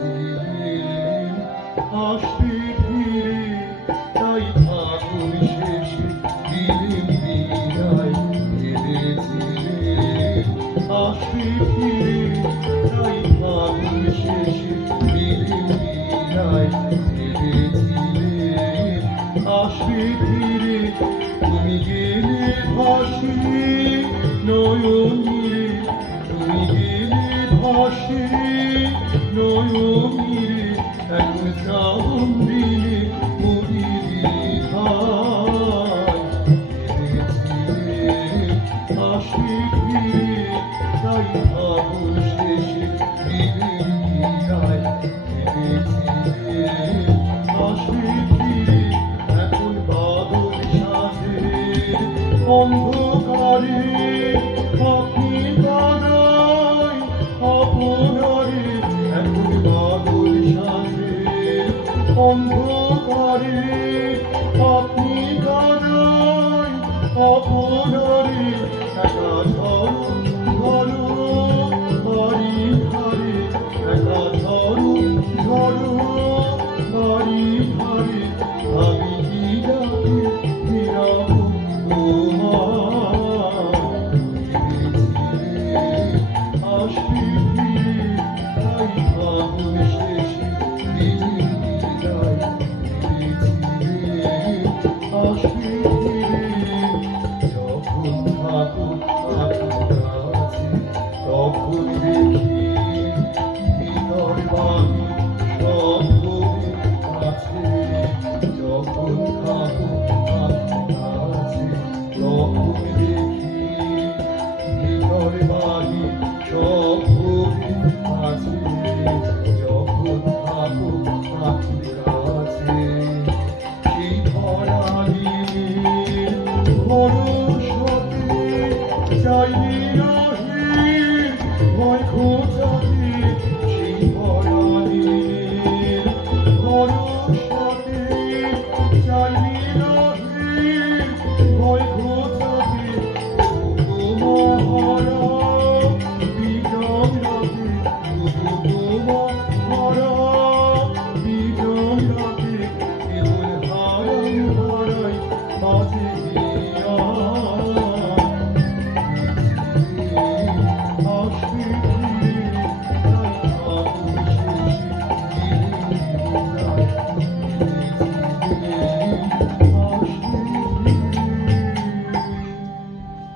কেঁদেছিলেন আসবে ফিরে, তাই ফাগুন শেষে দিলেন বিদায়। কেঁদেছিলেন আসবে ফিরে, তাই ফাগুন শেষে দিলেন বিদায়। কেঁদেছিলেন আসবে ফিরে, তুমি গেলে ভাসি নয়ন নীরে, তুমি গেলে ভাসি নয়ন নীরে, এখন শ্রাবণ দিনে মরি দ্বিধায়। কেঁদেছিলেন আসবে ফিরে, তাই ফাগুন শেষে দিলেন বিদায়। কেঁদেছিলেন আসবে ফিরে, এখন বাদল সাজের অন্ধকারে আপনি বানাই আপনারে। এখন বাদল সাজের অন্ধকারে